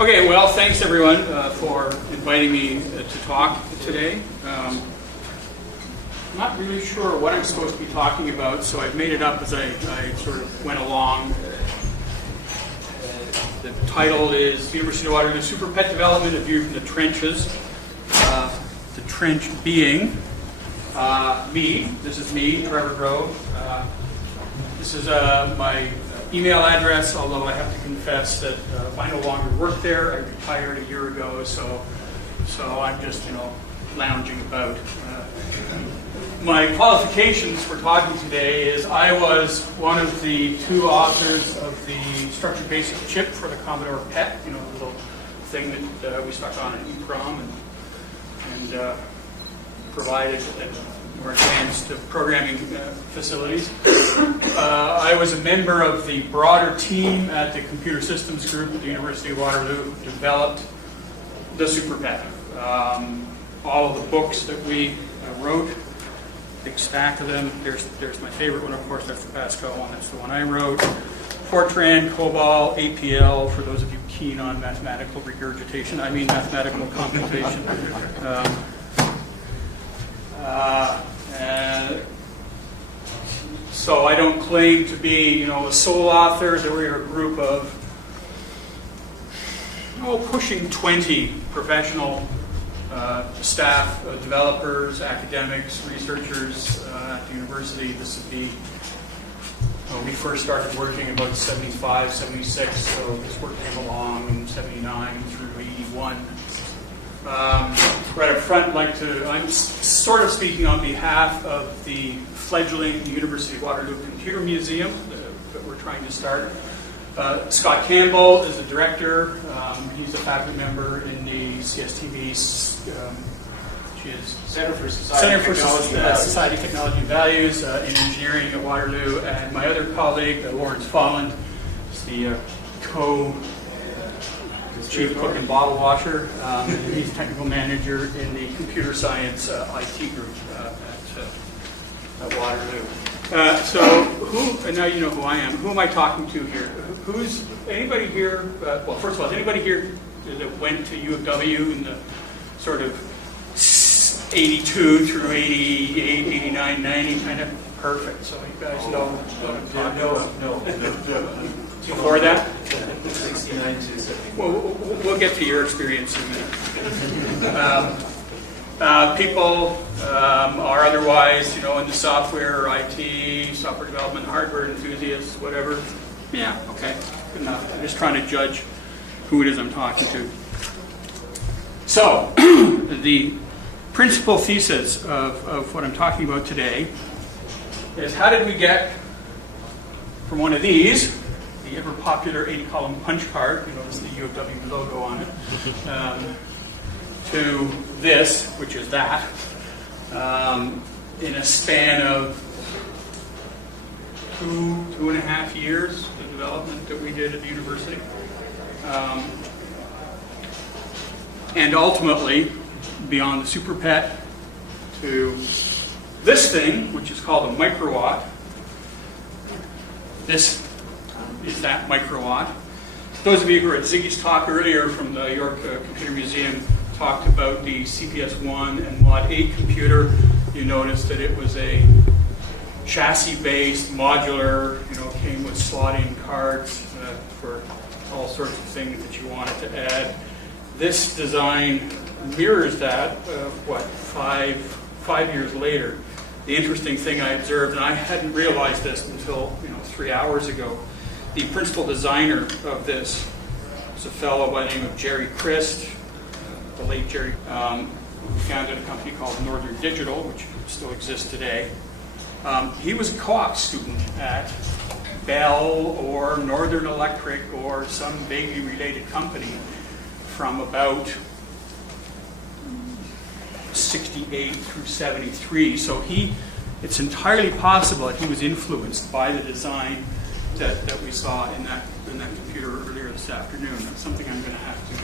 Okay, well, thanks everyone for inviting me to talk today. I'm not really sure what I'm supposed to be talking about, so I've made it up as I sort of went along. The title is University of Waterloo SuperPET Development, a view from the trenches. The trench being me. This is me, Trevor Grove. This is my email address, although I have to confess that I no longer work there. I retired a year ago, so I'm just, lounging about. My qualifications for talking today is I was one of the two authors of the structured basic chip for the Commodore PET, the little thing that we stuck on an EEPROM and provided more advanced programming facilities. I was a member of the broader team at the Computer Systems Group at the University of Waterloo who developed the SuperPET. All of the books that we wrote, big stack of them. There's my favorite one, of course, that's the Pascal one. That's the one I wrote. Fortran, COBOL, APL, for those of you keen on mathematical regurgitation, mathematical computation. So I don't claim to be, a sole author. There were a group of, pushing 20 professional staff, developers, academics, researchers at the university. This would be, we first started working about 75, 76, so this work came along in 79 through 81. Right up front, I'm sort of speaking on behalf of the fledgling University of Waterloo Computer Museum that we're trying to start. Scott Campbell is the director. He's a faculty member in the CSTV, Center for Society, Technology and Values in engineering at Waterloo. And my other colleague, Lawrence Folland, is the chief cook and bottle washer. He's technical manager in the computer science IT group at Waterloo. And now you know who I am. Who am I talking to here? Who's anybody here? Well, first of all, is anybody here that went to U of W in the sort of 82 through 88, 89, 90 kind of? Perfect. So you guys know what I'm talking about. No. Before that? 69 to 70. Well, we'll get to your experience in a minute. People are otherwise, in the software, IT, software development, hardware enthusiasts, whatever. Yeah, okay, good enough. I'm just trying to judge who it is I'm talking to. So, the principal thesis of what I'm talking about today is how did we get from one of these, the ever popular 80-column punch card, notice the U of W logo on it, to this, which is that, in a span of 2.5 years, the development that we did at the university. And ultimately, beyond the SuperPET, to this thing, which is called a microwatt. This is that microwatt. Those of you who were at Ziggy's talk earlier from the York Computer Museum talked about the CPS-1 and Mod 8 computer. You noticed that it was a chassis-based, modular, came with slot-in cards for all sorts of things that you wanted to add. This design mirrors that, 5 years later. The interesting thing I observed, and I hadn't realized this until 3 hours ago, the principal designer of this was a fellow by the name of Jerry Christ, the late Jerry, who founded a company called Northern Digital, which still exists today. He was a co-op student at Bell or Northern Electric or some vaguely related company from about 68 through 73. So it's entirely possible that he was influenced by the design that we saw in that computer earlier this afternoon. That's something I'm going to have to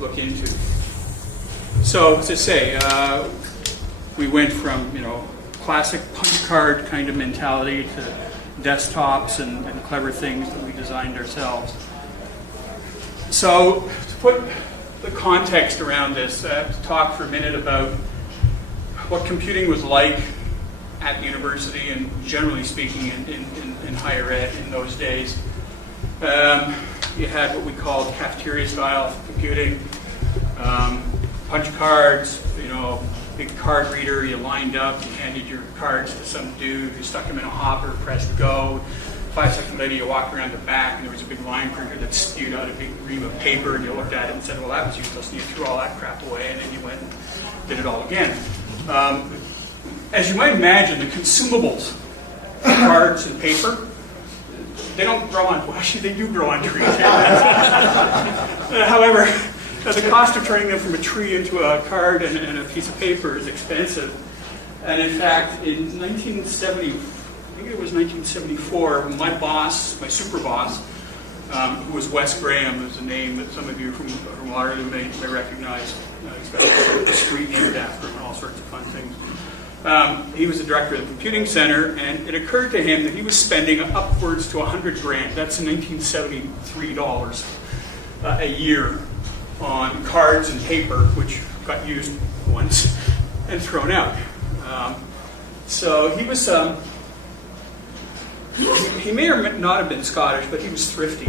look into. So, as I say, we went from classic punch card kind of mentality to desktops and clever things that we designed ourselves. So to put the context around this, I have to talk for a minute about what computing was like at the university and generally speaking in higher ed in those days. You had what we called cafeteria style computing, punch cards, big card reader, you lined up, you handed your cards to some dude who stuck them in a hopper, pressed go. 5 seconds later, you walked around the back, and there was a big line printer that spewed out a big ream of paper, and you looked at it and said, well, that was useless, and you threw all that crap away, and then you went and did it all again. As you might imagine, the consumables, cards and paper, they don't grow on, well, actually, they do grow on trees. However, the cost of turning them from a tree into a card and a piece of paper is expensive. And in fact, in 1970, I think it was 1974, my boss, my super boss, who was Wes Graham, is a name that some of you from Waterloo may recognize. He's got a street named after him and all sorts of fun things. He was the director of the computing center, and it occurred to him that he was spending upwards to $100,000. That's in 1973 dollars a year on cards and paper, which got used once and thrown out. So he was, he may or may not have been Scottish, but he was thrifty.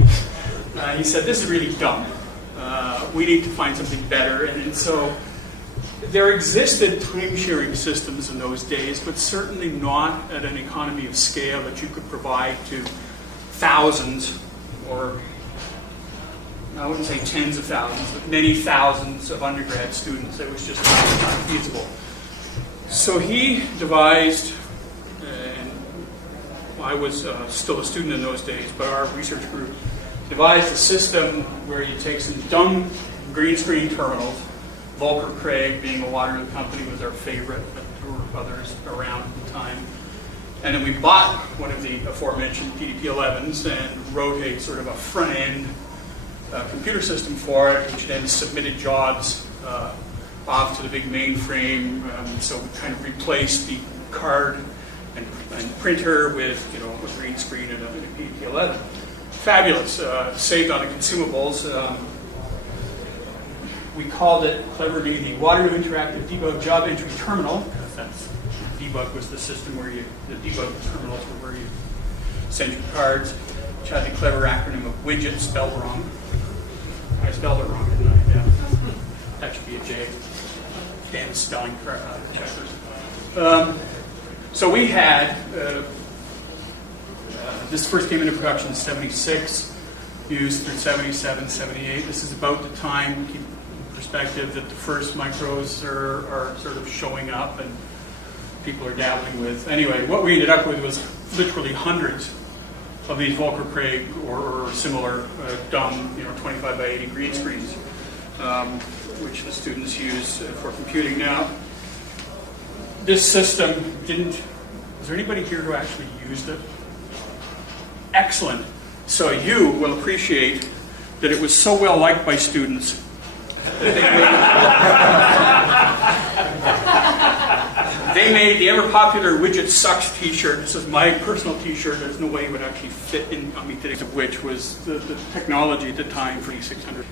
He said, this is really dumb. We need to find something better. And so there existed time-sharing systems in those days, but certainly not at an economy of scale that you could provide to thousands, or I wouldn't say tens of thousands, but many thousands of undergrad students. It was just not feasible. So he devised, and I was still a student in those days, but our research group devised a system where you take some dumb green screen terminals, Volker Craig, being a Waterloo company, was our favorite, but there were others around at the time. And then we bought one of the aforementioned PDP-11s and wrote a sort of a front-end computer system for it, which then submitted jobs off to the big mainframe. So we kind of replaced the card and printer with a green screen and a PDP-11. Fabulous. Saved on the consumables. We called it cleverly the Waterloo Interactive Debug Job Entry Terminal, because that's debug was the system where the debug terminals were where you send your cards, which had the clever acronym of widget spelled wrong. I spelled it wrong, didn't I? Yeah. That should be a J. Damn spelling checkers. So we had, this first came into production in 76, used through 77, 78. This is about the time, keep in perspective, that the first micros are sort of showing up and people are dabbling with. Anyway, what we ended up with was literally hundreds of these Volker Craig or similar dumb 25 by 80 green screens, which the students use for computing. Now, this system is there anybody here who actually used it? Excellent. So you will appreciate that it was so well liked by students that they made the ever popular Widget Sucks t-shirt. This is my personal t-shirt. There's no way it would actually fit in on me today, of which was the technology at the time for 600.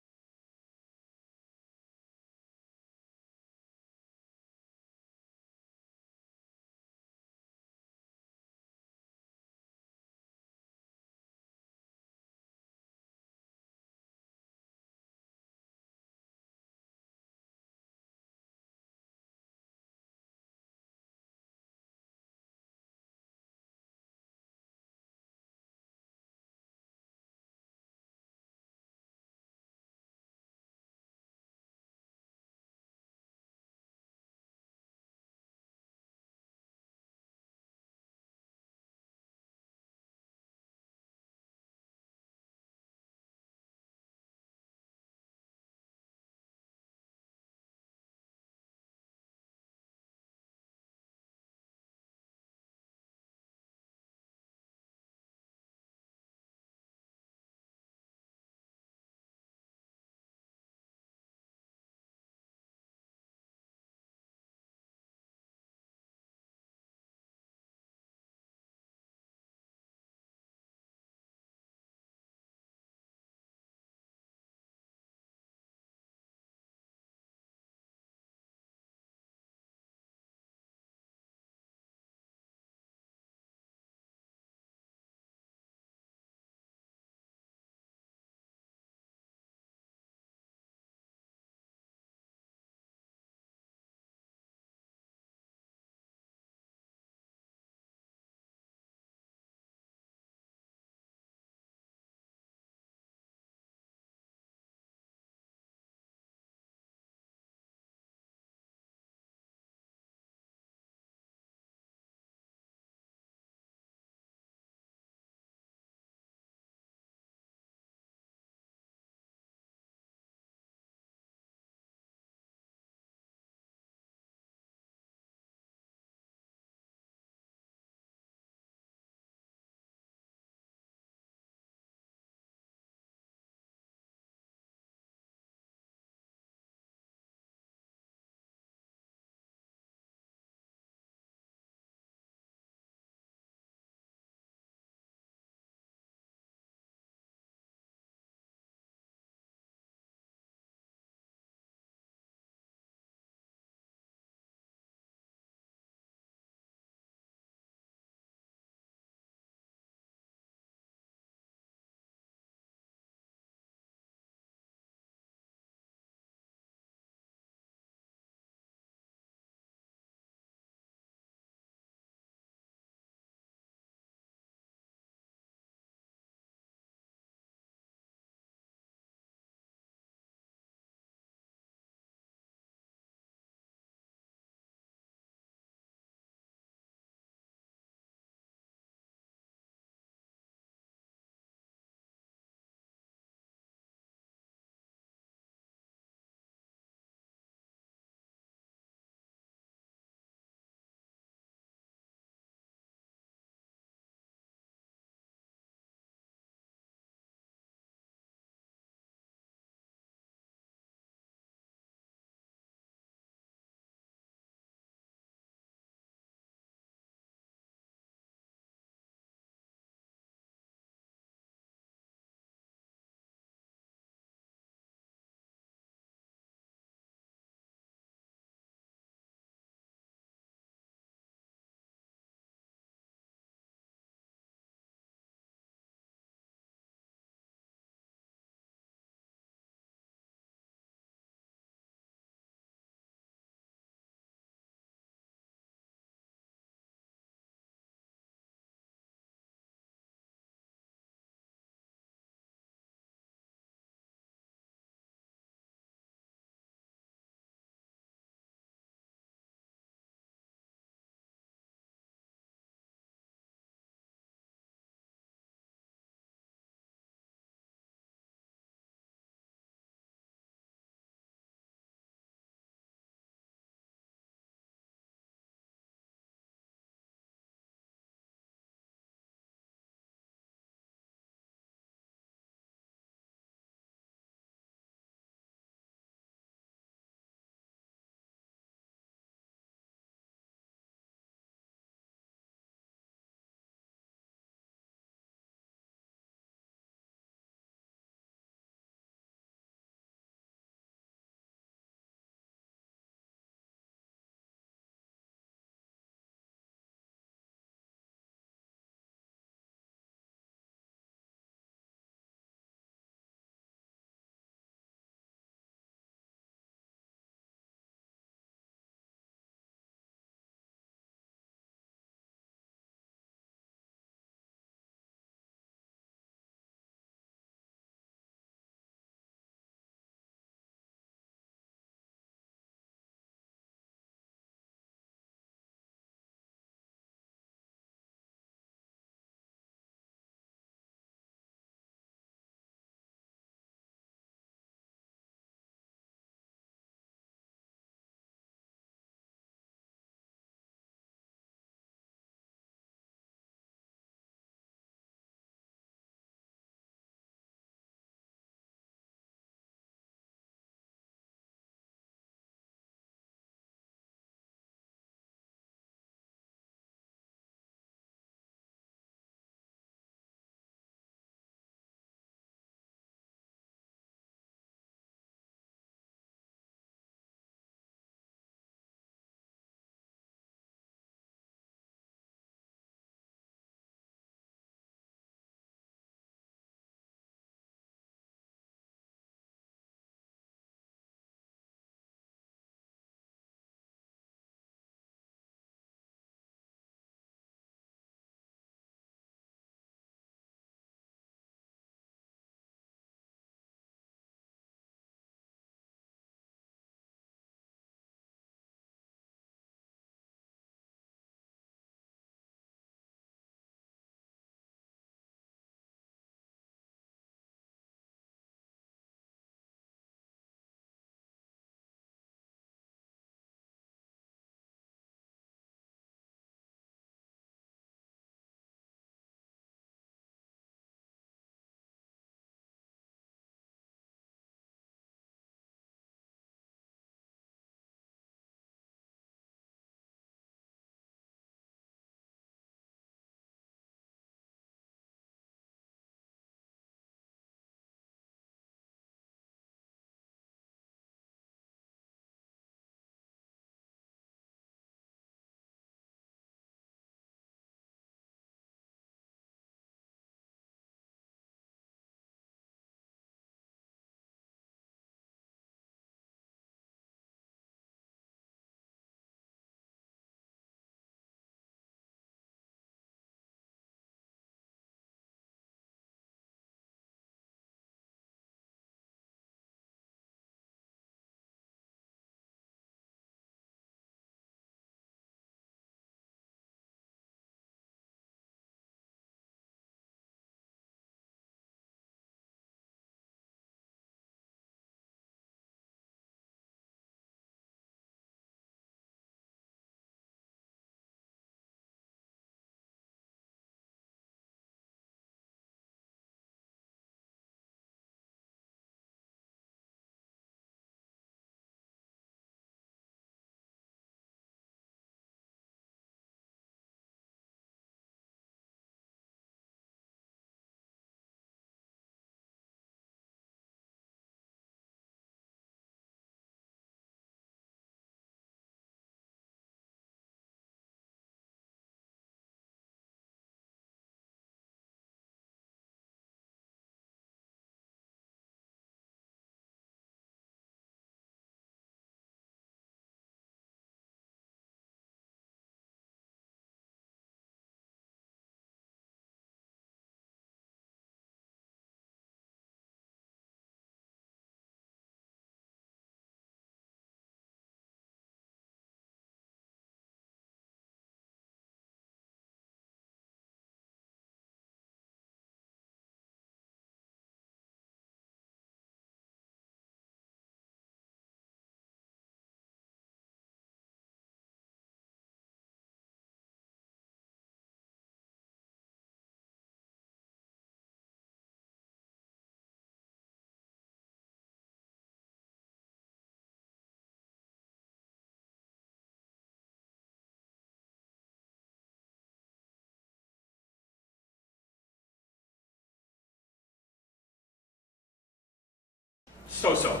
so-so.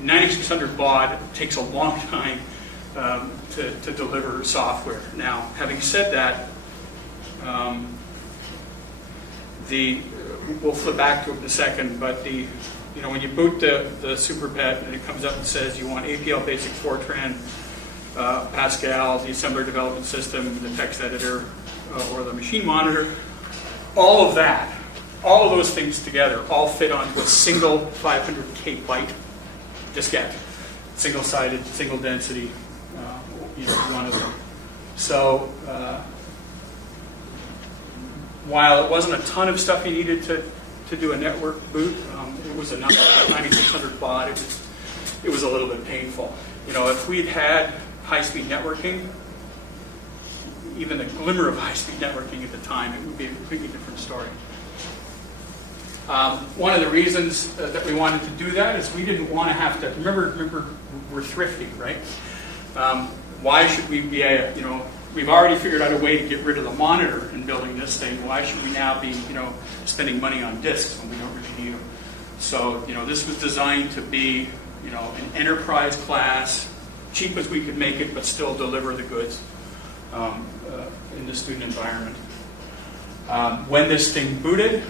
9600 baud takes a long time to deliver software. Now, having said that, we'll flip back to it in a second, but when you boot the SuperPET and it comes up and says you want APL Basic Fortran, Pascal, the assembler development system, the text editor, or the machine monitor, all of those things together all fit onto a single 500K byte diskette, single-sided, single density, one of them. So while it wasn't a ton of stuff you needed to do a network boot, it was enough. 9600 baud, it was a little bit painful. If we'd had high-speed networking, even the glimmer of high-speed networking at the time, it would be a completely different story. One of the reasons that we wanted to do that is we didn't want to have to, remember we're thrifty, right? Why should we be, we've already figured out a way to get rid of the monitor in building this thing. Why should we now be, spending money on disks when we don't really need them? So, this was designed to be, an enterprise class, cheap as we could make it, but still deliver the goods in the student environment. When this thing booted,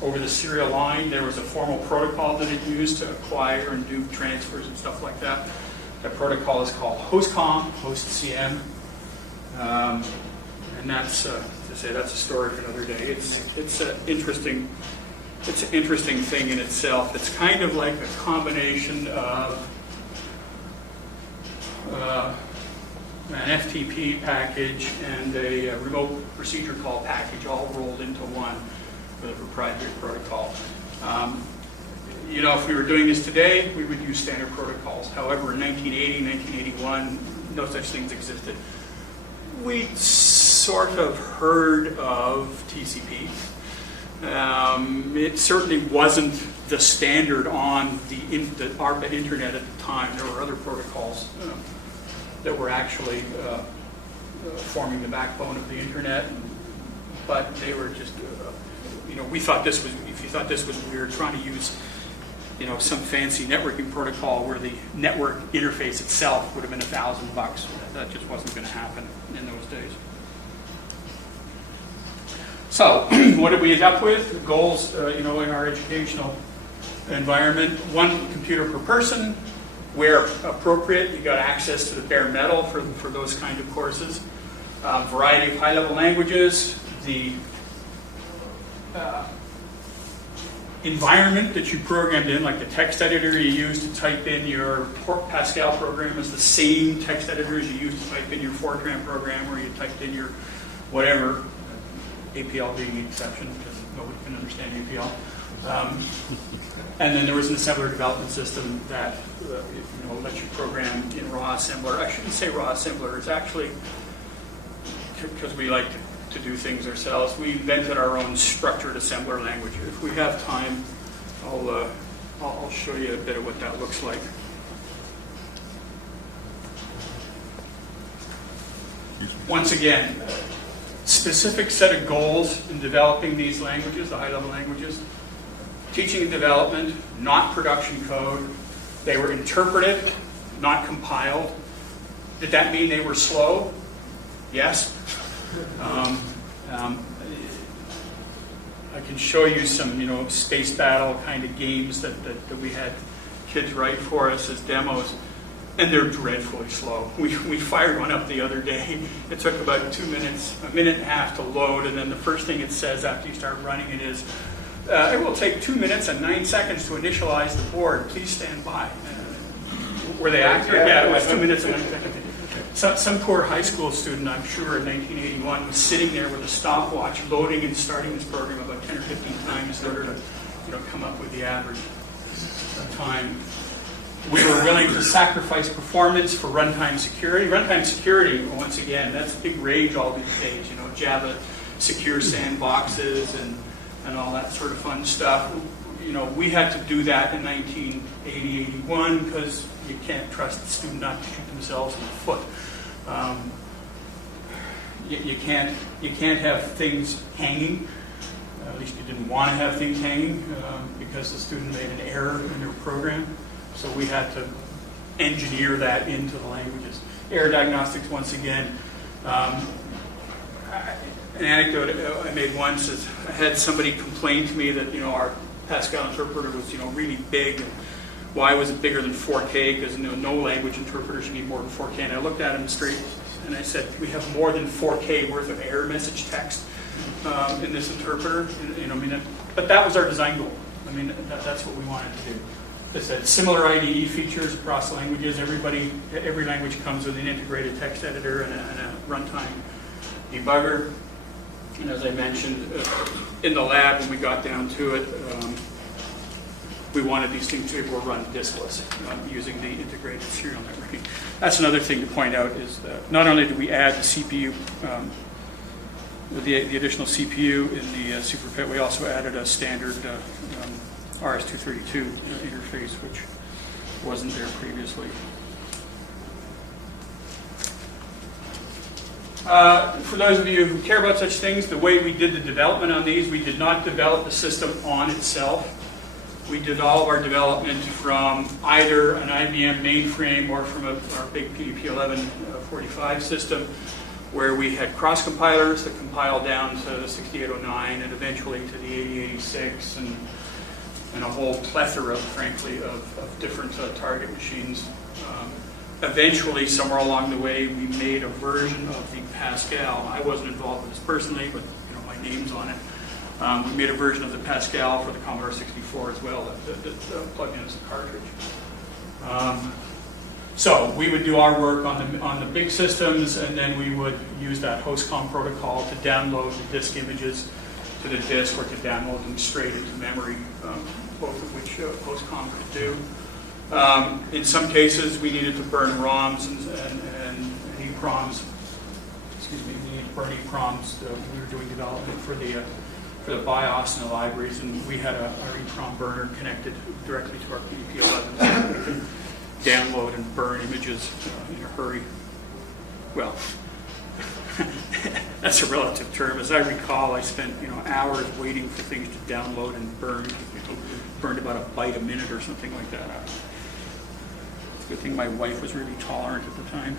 over the serial line, there was a formal protocol that it used to acquire and do transfers and stuff like that. That protocol is called HostCom, HostCM, and that's that's a story for another day. It's an interesting thing in itself. It's kind of like a combination of an FTP package and a remote procedure call package all rolled into one with a proprietary protocol. If we were doing this today, we would use standard protocols. However, in 1980, 1981, no such things existed. We sort of heard of TCP. It certainly wasn't the standard on the ARPA internet at the time. There were other protocols that were actually forming the backbone of the internet, but they were just, we thought this was, if you thought this was weird, trying to use some fancy networking protocol where the network interface itself would have been $1,000. That just wasn't going to happen in those days. So, what did we end up with? Goals, in our educational environment: 1 computer per person. Where appropriate, you got access to the bare metal for those kind of courses. Variety of high-level languages. The environment that you programmed in, like the text editor you use to type in your Pascal program, is the same text editor as you use to type in your Fortran program, where you typed in your whatever, APL being the exception because nobody can understand APL. And then there was an assembler development system that lets you program in raw assembler. I shouldn't say raw assembler. It's actually, because we like to do things ourselves, we invented our own structured assembler language. If we have time, I'll show you a bit of what that looks like. Once again, specific set of goals in developing these languages, the high-level languages. Teaching and development, not production code. They were interpreted, not compiled. Did that mean they were slow? Yes. I can show you some, space battle kind of games that we had kids write for us as demos, and they're dreadfully slow. We fired one up the other day. It took about 2 minutes, a minute and a half to load, and then the first thing it says after you start running it is, it will take 2 minutes and 9 seconds to initialize the board. Please stand by. Were they accurate? Yeah, it was 2 minutes and 9 seconds. Some poor high school student, I'm sure, in 1981 was sitting there with a stopwatch loading and starting this program about 10 or 15 times in order to come up with the average time. We were willing to sacrifice performance for runtime security. Runtime security, once again, that's big rage all these days. Java secure sandboxes and all that sort of fun stuff. We had to do that in 1980, 81 because you can't trust the student not to shoot themselves in the foot. You can't have things hanging. At least you didn't want to have things hanging because the student made an error in their program. So we had to engineer that into the languages. Error diagnostics, once again. An anecdote I made once is I had somebody complain to me that our Pascal interpreter was really big. And why was it bigger than 4K? Because no language interpreter should be more than 4K. And I looked at him straight and I said, we have more than 4K worth of error message text in this interpreter. But that was our design goal. That's what we wanted to do. As I said, similar IDE features across languages. Every language comes with an integrated text editor and a runtime debugger. And as I mentioned in the lab, when we got down to it, we wanted these things to be able to run diskless using the integrated serial networking. That's another thing to point out is that not only did we add the CPU, the additional CPU in the SuperPET, we also added a standard RS-232 interface, which wasn't there previously. For those of you who care about such things, the way we did the development on these, we did not develop the system on itself. We did all of our development from either an IBM mainframe or from our big PDP-11 45 system, where we had cross compilers that compiled down to the 6809 and eventually to the 8086 and a whole plethora, frankly, of different target machines. Eventually, somewhere along the way, we made a version of the Pascal. I wasn't involved with this personally, but my name's on it. We made a version of the Pascal for the Commodore 64 as well that plugged in as a cartridge. So we would do our work on the big systems, and then we would use that hostcom protocol to download the disk images to the disk or to download them straight into memory, both of which hostcom could do. In some cases, we needed to burn ROMs and EEPROMs. We needed to burn EEPROMs. We were doing development for the BIOS and the libraries, and we had our EEPROM burner connected directly to our PDP-11 so we could download and burn images in a hurry. Well, that's a relative term. As I recall, I spent hours waiting for things to download and burn. Burned about a byte a minute or something like that. It's a good thing my wife was really tolerant at the time.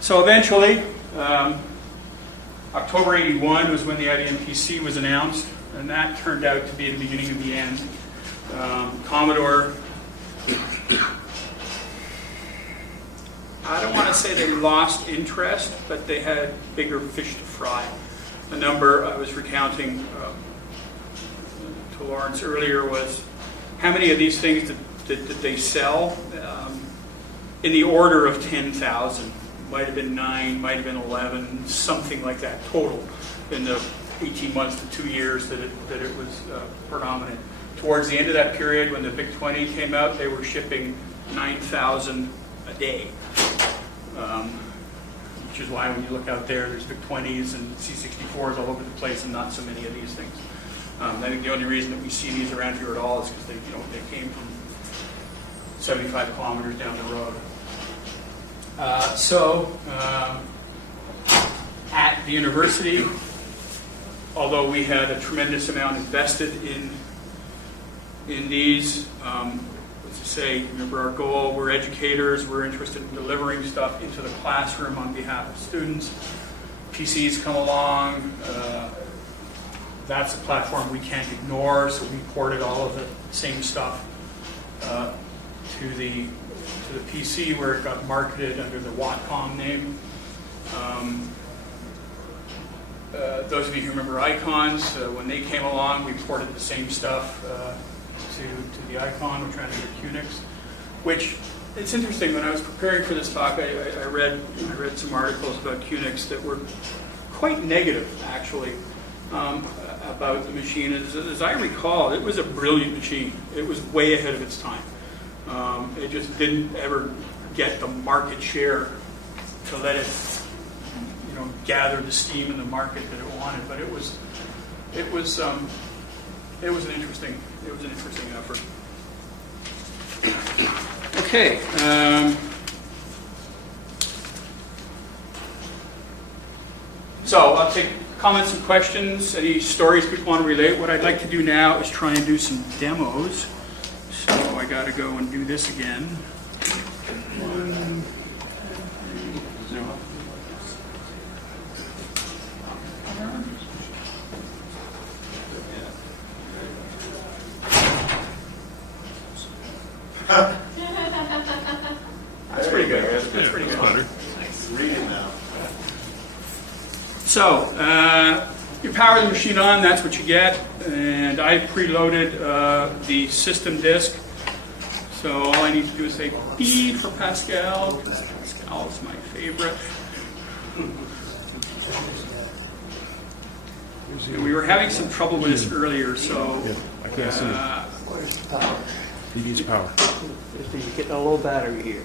So eventually, October 81 was when the IBM PC was announced, and that turned out to be the beginning of the end. Commodore, I don't want to say they lost interest, but they had bigger fish to fry. The number I was recounting to Lawrence earlier was how many of these things did they sell? In the order of 10,000. Might have been 9, might have been 11, something like that total in the 18 months to 2 years that it was predominant. Towards the end of that period, when the Big 20 came out, they were shipping 9,000 a day. Which is why when you look out there, there's Big 20s and C64s all over the place and not so many of these things. I think the only reason that we see these around here at all is because they came from 75 kilometers down the road. At the university, although we had a tremendous amount invested in these, let's just say, remember our goal, we're educators, we're interested in delivering stuff into the classroom on behalf of students. PCs come along, that's a platform we can't ignore, so we ported all of the same stuff to the PC where it got marketed under the Watcom name. Those of you who remember icons, when they came along, we ported the same stuff to the icon. We're trying to get Unix, which it's interesting. When I was preparing for this talk, I read some articles about Unix that were quite negative, actually, about the machine. As I recall, it was a brilliant machine. It was way ahead of its time. It just didn't ever get the market share to let it, gather the steam in the market that it wanted. But it was an interesting effort. Okay. So I'll take comments and questions, any stories people want to relate. What I'd like to do now is try and do some demos. So I got to go and do this again. No. That's pretty good. That's pretty good. Read it now. So, you power the machine on, that's what you get. And I preloaded the system disk. So all I need to do is say P for Pascal, because Pascal is my favorite. And we were having some trouble with this earlier, so I can't see it. Where's the power? He needs power. You're getting a low battery here.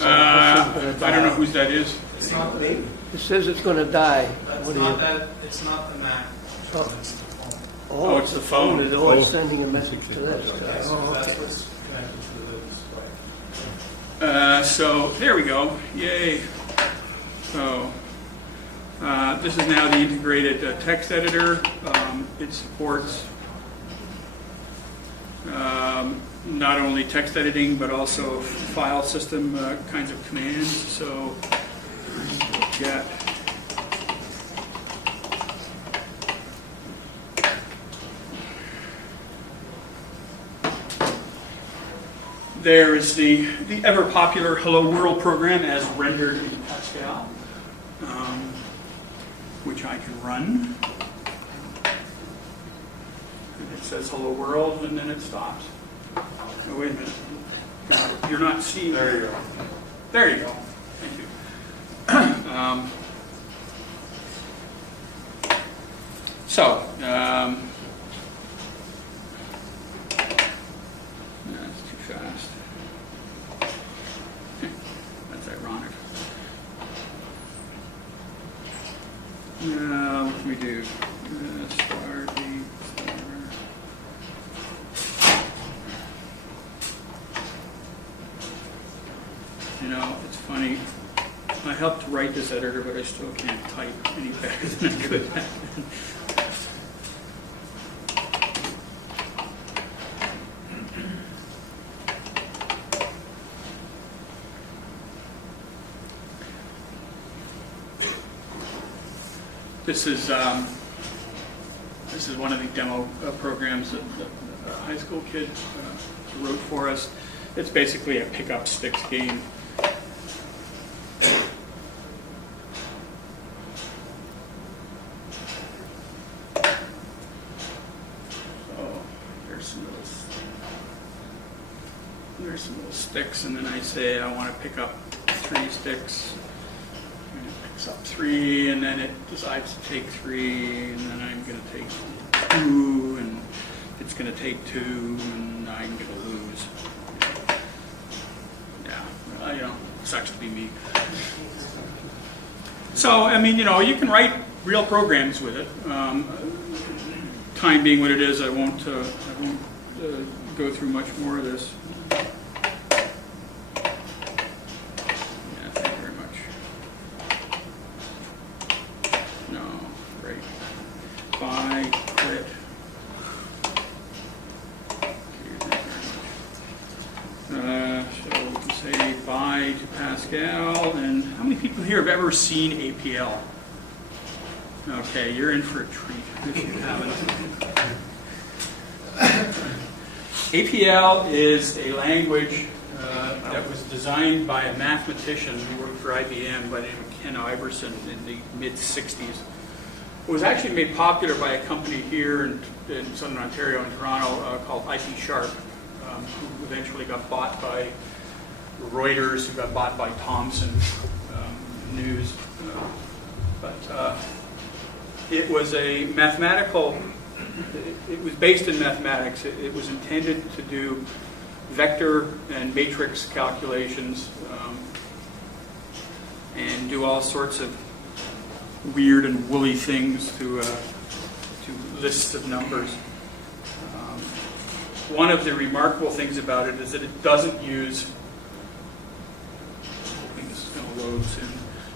I don't know whose that is. It's not me. It says it's going to die. That's What do not you? that. It's not the Mac. Oh. It's the phone. Oh, it's the phone. It's always sending a message to this. Okay, so Oh, that's okay. what's connected to the display. So there we go. Yay. So this is now the integrated text editor. It supports not only text editing, but also file system kinds of commands. So get there is the ever popular Hello World program as rendered in Pascal, which I can run. And it says Hello World, and then it stops. Oh, wait a minute. You're not seeing. There you go. There you go. Thank you. That's too fast. That's ironic. What can we do? Start the starter. You know, it's funny. I helped write this editor, but I still can't type any better than I could back then. This is one of the demo programs that a high school kid wrote for us. It's basically a pick-up sticks game. There's some little sticks, and then I say I want to pick up 3 sticks. And it picks up 3, and then it decides to take 3, and then I'm going to take 2, and it's going to take 2, and I'm going to lose. Yeah, you know, sucks to be me. So, I mean, you know, you can write real programs with it. Time being what it is, I won't go through much more of this. Yeah, thank you very much. No, great. Buy, quit. So we can say bye to Pascal. And how many people here have ever seen APL? Okay, you're in for a treat if you haven't. APL is a language that was designed by a mathematician who worked for IBM by the name of Ken Iverson in the mid-60s. It was actually made popular by a company here in Southern Ontario in Toronto called IP Sharp, who eventually got bought by Reuters, who got bought by Thomson News. But it was a mathematical, it was based in mathematics. It was intended to do vector and matrix calculations and do all sorts of weird and woolly things to lists of numbers. One of the remarkable things about it is that it doesn't use, I think this is going to load soon,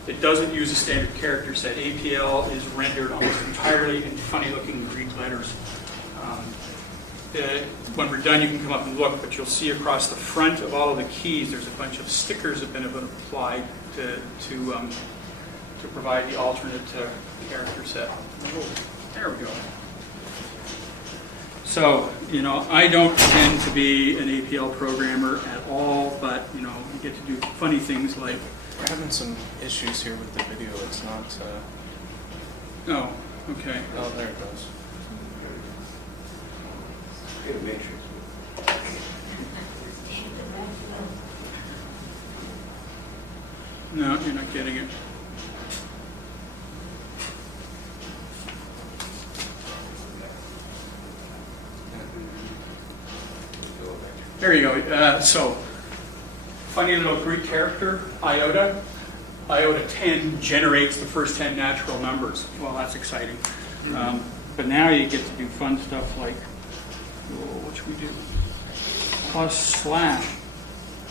It doesn't use a standard character set. APL is rendered almost entirely in funny-looking Greek letters. When we're done, you can come up and look, but you'll see across the front of all of the keys, there's a bunch of stickers that have been applied to provide the alternate character set. There we go. So, I don't pretend to be an APL programmer at all, but, you get to do funny things like... We're having some issues here with the video. It's not... Oh, okay. Oh, there it goes. No, you're not getting it. There you go. So, funny little Greek character, iota. Iota 10 generates the first 10 natural numbers. Well, that's exciting. But now you get to do fun stuff like, what should we do?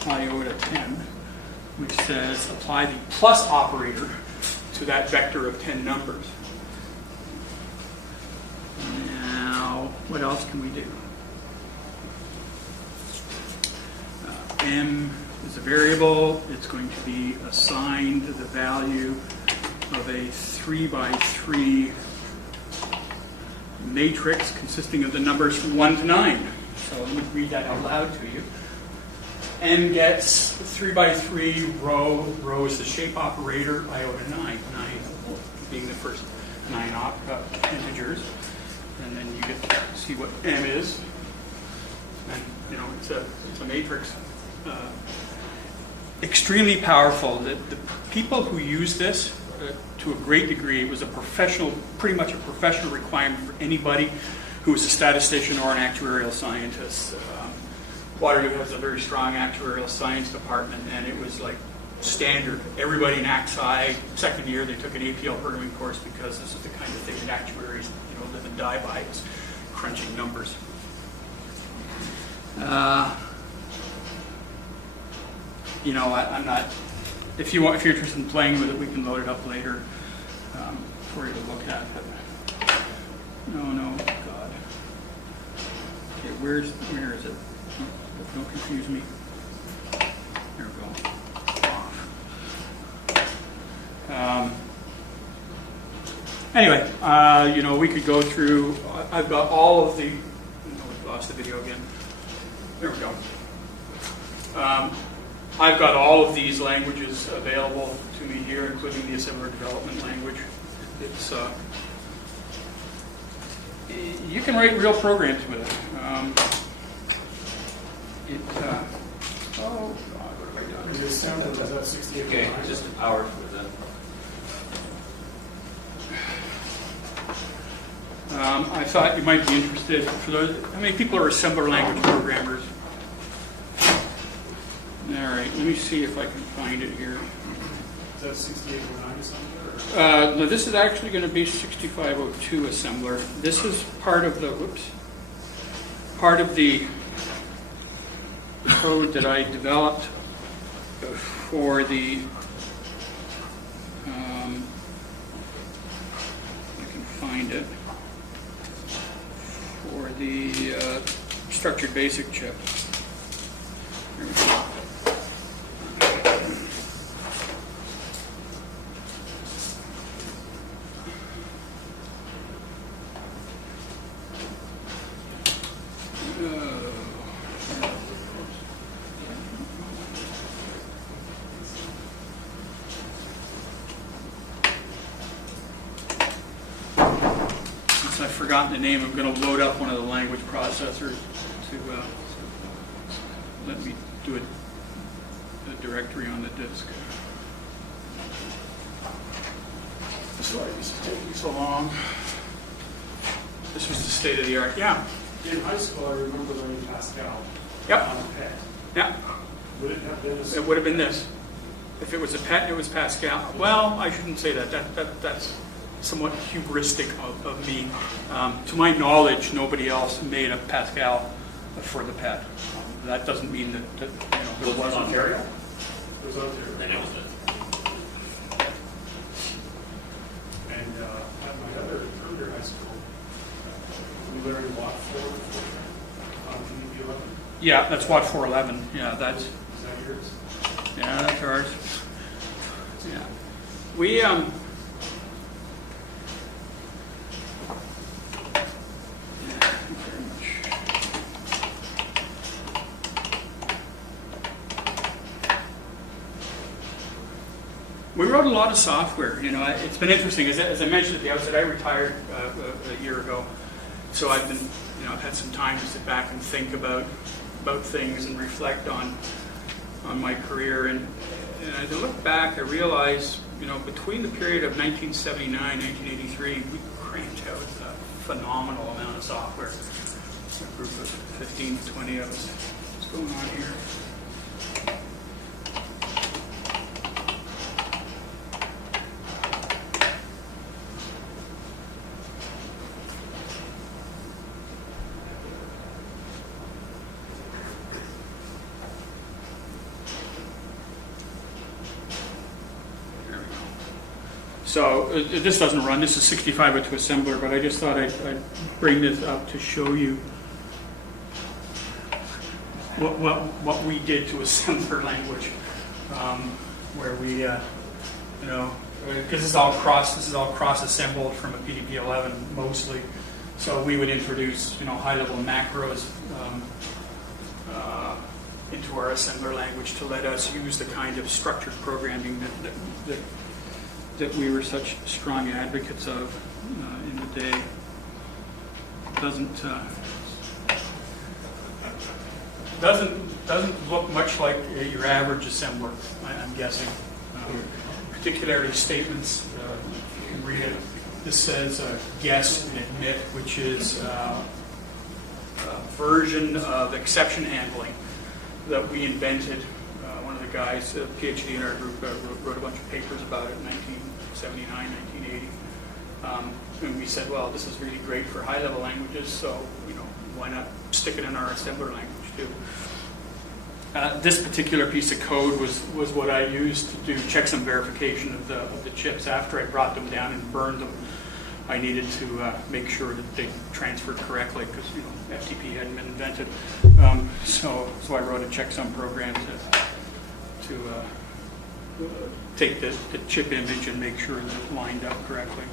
+/iota 10, which says apply the plus operator to that vector of 10 numbers. Now, what else can we do? M is a variable. It's going to be assigned the value of a 3x3 matrix consisting of the numbers from 1 to 9. So let me read that out loud to you. N gets 3x3 row is the shape operator, iota 9 being the first 9 integers. And then you get to see what M is. And, it's a matrix. Extremely powerful. The people who use this, to a great degree, it was pretty much a professional requirement for anybody who was a statistician or an actuarial scientist. Waterloo has a very strong actuarial science department, and it was like standard. Everybody in AXI, second year, they took an APL programming course because this is the kind of thing that actuaries live and die by, is crunching numbers. I'm not. If you're interested in playing with it, we can load it up later for you to look at. But no, God. Okay, where is it? Don't confuse me. There we go. Anyway, we could go through. I've got all of the. We lost the video again. There we go. I've got all of these languages available to me here, including the assembler development language. It's you can write real programs with it. Oh God, what have I done? The assembler was at 68. Okay, just the power for them. I thought you might be interested. For those, how many people are assembler language programmers? All right, let me see if I can find it here. Is that 6809 something? No, this is actually going to be 6502 assembler. This is part of the code that I developed for the. I can find it for the structured basic chip. There we go. I've forgotten the name. I'm going to load up one of the language processors to let me do a directory on the disk. That's why this is taking so long. This was the state of the art. Yeah. In high school, I remember learning Pascal. Yep. On a PET. Yeah. Would it have been a It would have been this. If it was a PET, it was Pascal. Well, I shouldn't say that. That's somewhat hubristic of me. To my knowledge, nobody else made a Pascal for the PET. That doesn't mean that there wasn't. Ontario? It was out there? Then it was Yeah, that's Watt 411. Yeah, that's Is that yours? yeah, that's ours. Yeah, we Yeah, thank you very much. We wrote a lot of software. You know, it's been interesting. As I mentioned at the outset, I retired a year ago, so I've been, I've had some time to sit back and think about things and reflect on my career. And as I look back, I realize, between the period of 1979, 1983, we cranked out a phenomenal amount of software. A group of 15 to 20 of us. What's going on here? So this doesn't run. This is 65-bit to assembler, but I just thought I'd bring this up to show you what we did to assembler language, where we, because this is all cross assembled from a PDP-11 mostly. So we would introduce high-level macros into our assembler language to let us use the kind of structured programming that we were such strong advocates of in the day. Doesn't look much like your average assembler, I'm guessing. Particularly statements, you can read it. This says guess and admit, which is a version of exception handling that we invented. One of the guys, a PhD in our group, wrote a bunch of papers about it in 1979, 1980. And we said, well, this is really great for high-level languages, so why not stick it in our assembler language too? This particular piece of code was what I used to do checksum verification of the chips. After I brought them down and burned them, I needed to make sure that they transferred correctly because FTP hadn't been invented. So I wrote a checksum program to take the chip image and make sure that it lined up correctly.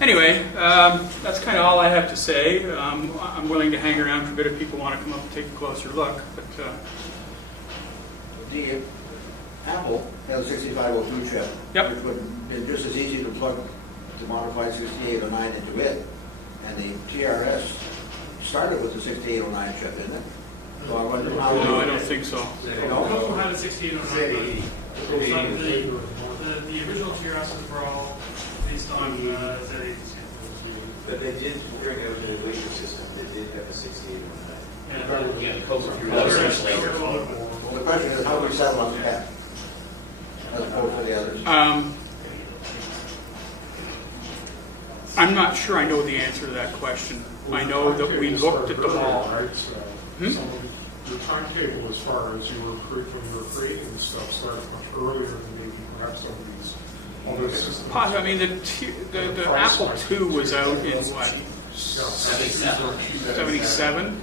Anyway, that's kind of all I have to say. I'm willing to hang around for a bit if people want to come up and take a closer look. But the Apple has a 6502 chip, Yep. which would be just as easy to plug the modified 6809 into it. And the TRS started with the 6809 chip, didn't it? So I wonder how. no, I don't think so. Commodore had a 6809. The original TRSs were all based on Z80. But they did bring out an later system that did have a 6809. Yeah, The question is, how do we settle on the path as opposed to the others? I'm not sure I know the answer to that question. I know that we looked at them all. Your timetable, as far as when you were creating stuff, started much earlier than maybe perhaps some of these other systems. I mean, the Apple II was out in what? 77?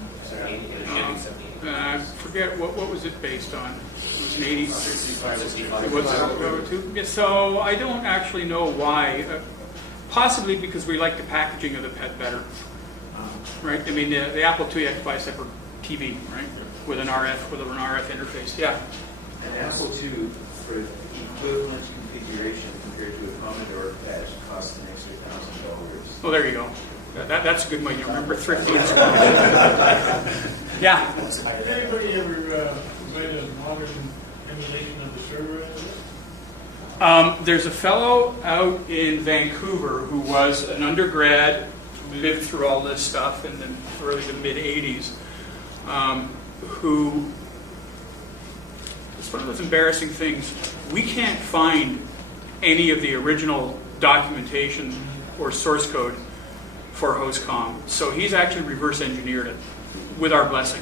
I forget what was it based on. It was an 80. 65. Was it? Yeah, so I don't actually know why. Possibly because we like the packaging of the PET better, right? I mean, the Apple II you had to buy a separate TV, right, with an RF interface. Yeah. An Apple II for equivalent configuration compared to a Commodore PET cost an extra $1,000. Oh, there you go. That's a good one. You remember thrifty. Yeah. Did anybody ever write a modern emulation of the server? There's a fellow out in Vancouver who was an undergrad, lived through all this stuff in the early to mid 80s, who, it's one of those embarrassing things, we can't find any of the original documentation or source code for HostCom. So he's actually reverse engineered it with our blessing.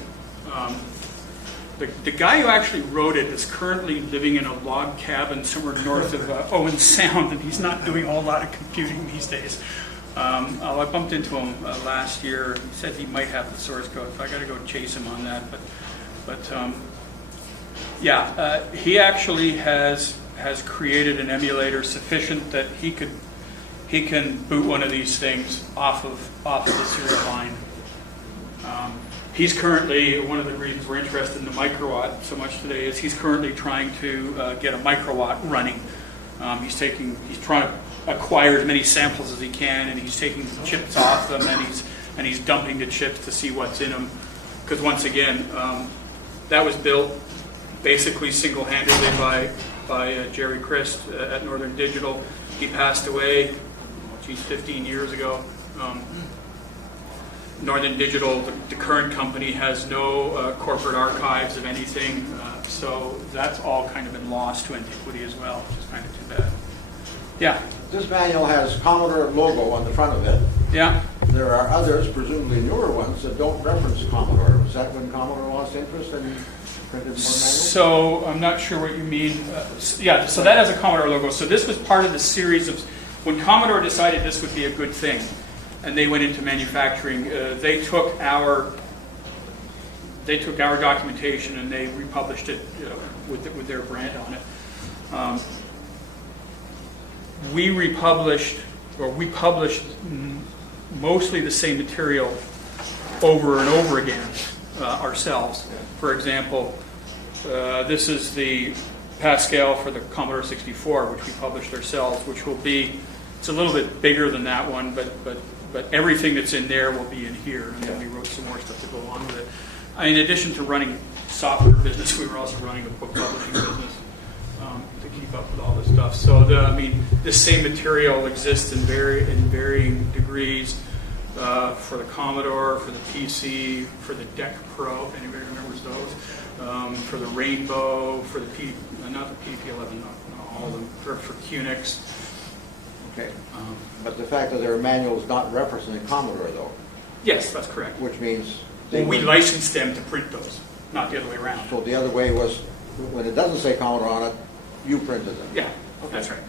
The guy who actually wrote it is currently living in a log cabin somewhere north of Owen Sound, and he's not doing a whole lot of computing these days. I bumped into him last year. He said he might have the source code, so I got to go chase him on that. He actually has created an emulator sufficient that he can boot one of these things off of the serial line. He's currently, one of the reasons we're interested in the microwatt so much today is he's currently trying to get a microwatt running. He's trying to acquire as many samples as he can, and he's taking the chips off them, and he's dumping the chips to see what's in them. Because once again, that was built basically single-handedly by Jerry Christ at Northern Digital. He passed away, 15 years ago. Northern Digital, the current company, has no corporate archives of anything, so that's all kind of been lost to antiquity as well, which is kind of too bad. Yeah. This manual has Commodore logo on the front of it. Yeah. There are others, presumably newer ones, that don't reference Commodore. Was that when Commodore lost interest and printed more manuals? So I'm not sure what you mean. Yeah, so that has a Commodore logo. So this was part of the series of, when Commodore decided this would be a good thing, and they went into manufacturing, they took our documentation and they republished it with their brand on it. We published mostly the same material over and over again ourselves. For example, this is the Pascal for the Commodore 64, which we published ourselves, which will be, it's a little bit bigger than that one, but everything that's in there will be in here, and then we wrote some more stuff to go along with it. In addition to running software business, we were also running a book publishing business to keep up with all this stuff. So the same material exists in varying degrees for the Commodore, for the PC, for the DEC Pro, if anybody remembers those, for the Rainbow, for the not the PP11, not all of them, for QNX. Okay. But the fact that there are manuals not referencing Commodore, though. Yes, that's correct. Which means we licensed them to print those, not the other way around. So the other way was, when it doesn't say Commodore on it, you printed them. Yeah, that's right.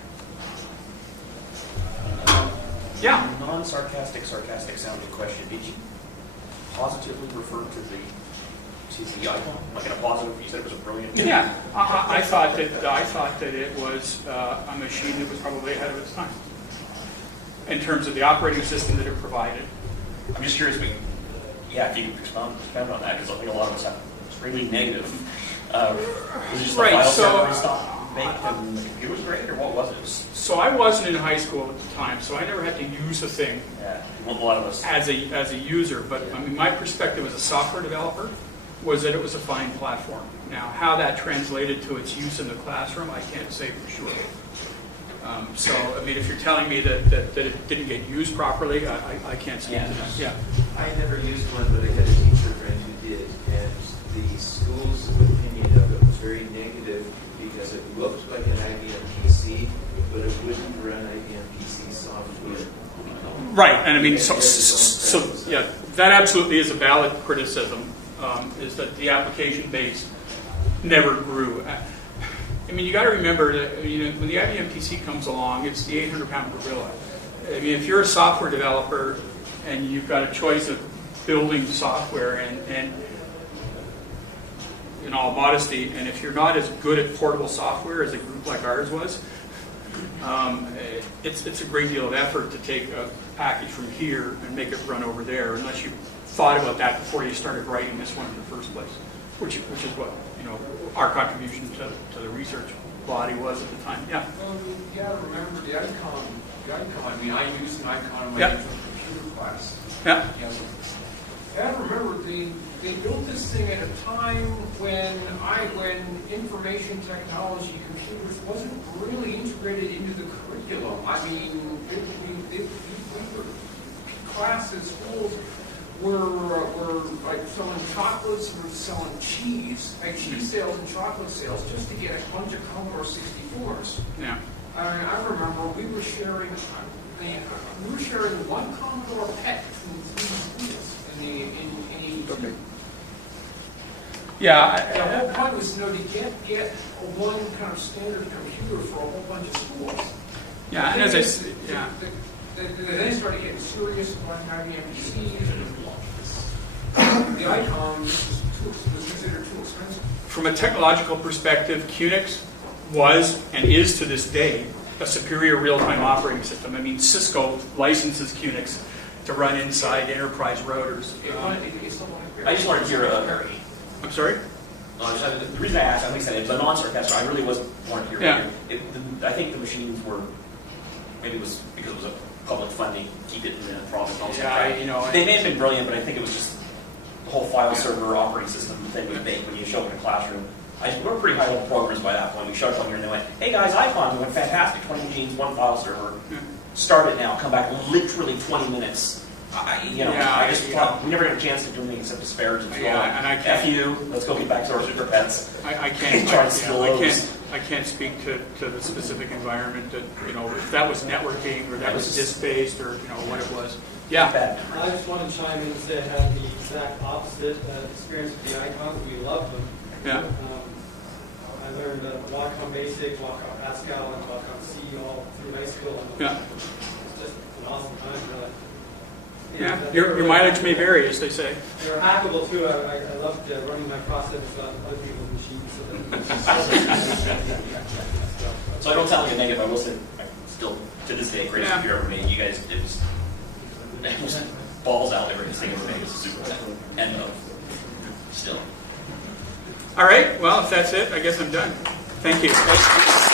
Yeah. Non-sarcastic, sarcastic sounding question. Did you positively refer to the icon? Like in a positive, you said it was a brilliant. Yeah, I thought that it was a machine that was probably ahead of its time in terms of the operating system that it provided. I'm just curious, if you could expand on that, because I think a lot of us have extremely negative. Was it just the file server stopped and the computer was great, or what was it? So I wasn't in high school at the time, so I never had to use a thing A lot of us. as a user. But my perspective as a software developer was that it was a fine platform. Now, how that translated to its use in the classroom, I can't say for sure. If you're telling me that it didn't get used properly, I can't speak to that. Yeah. I never used one, but I had a teacher friend who did, and the school's opinion of it was very negative because it looked like an IBM PC, but it wouldn't run IBM PC software. Right, and so that absolutely is a valid criticism, is that the application base never grew. You got to remember that when the IBM PC comes along, it's the 800-pound gorilla. If you're a software developer and you've got a choice of building software and in all modesty, and if you're not as good at portable software as a group like ours was, it's a great deal of effort to take a package from here and make it run over there, unless you thought about that before you started writing this one in the first place, which is what our contribution to the research body was at the time. Yeah. Well, you got to remember the icon. I used an icon in my computer class. Yeah. You got to remember they built this thing at a time when information technology, computers wasn't really integrated into the curriculum. Classes, schools were like selling chocolates and selling cheese, like cheese sales and chocolate sales, just to get a bunch of Commodore 64s. Yeah. I remember we were sharing one Commodore PET between three schools in 82. Okay. Yeah. The whole point was, to get one kind of standard computer for a whole bunch of schools. Yeah, and as I said, yeah. then they started getting serious about IBM PCs. The icon was considered too expensive. From a technological perspective, Unix was and is to this day a superior real-time operating system. I mean, Cisco licenses Unix to run inside enterprise routers. I just wanted to hear I'm sorry? the reason I asked, at least it's a non-sarcastic, I really wanted to hear Yeah. I think the machines were, maybe it was because it was a public funding, keep it in the province. They may have been brilliant, but I think it was just the whole file server operating system thing we make when you show up in a classroom. We were pretty high-level programmers by that point. We showed up here and they went, hey guys, icons, we went fantastic, 20 machines, one file server. Start it now, come back literally 20 minutes. I just thought we never got a chance to do anything except disparage and and I can't. F you, let's go get back to our SuperPETs. I can't. Try to steal those. I can't speak to the specific environment that if that was networking or that was disk-based or what it was. Yeah. Bad. I just want to chime in and say I had the exact opposite experience with the icons. We loved them. Yeah. I learned Wacom Basic, Wacom Pascal, and Wacom C all through high school. Yeah. It's just an awesome time. Yeah. Your mileage may vary, as they say. They're hackable too. I loved running my process on other people's machines. So I don't sound like a negative. I will say, I'm still to this day, greatest computer ever made. You guys, it was balls out every thing ever made. It was super. End of. Still. All right. Well, if that's it, I guess I'm done. Thank you.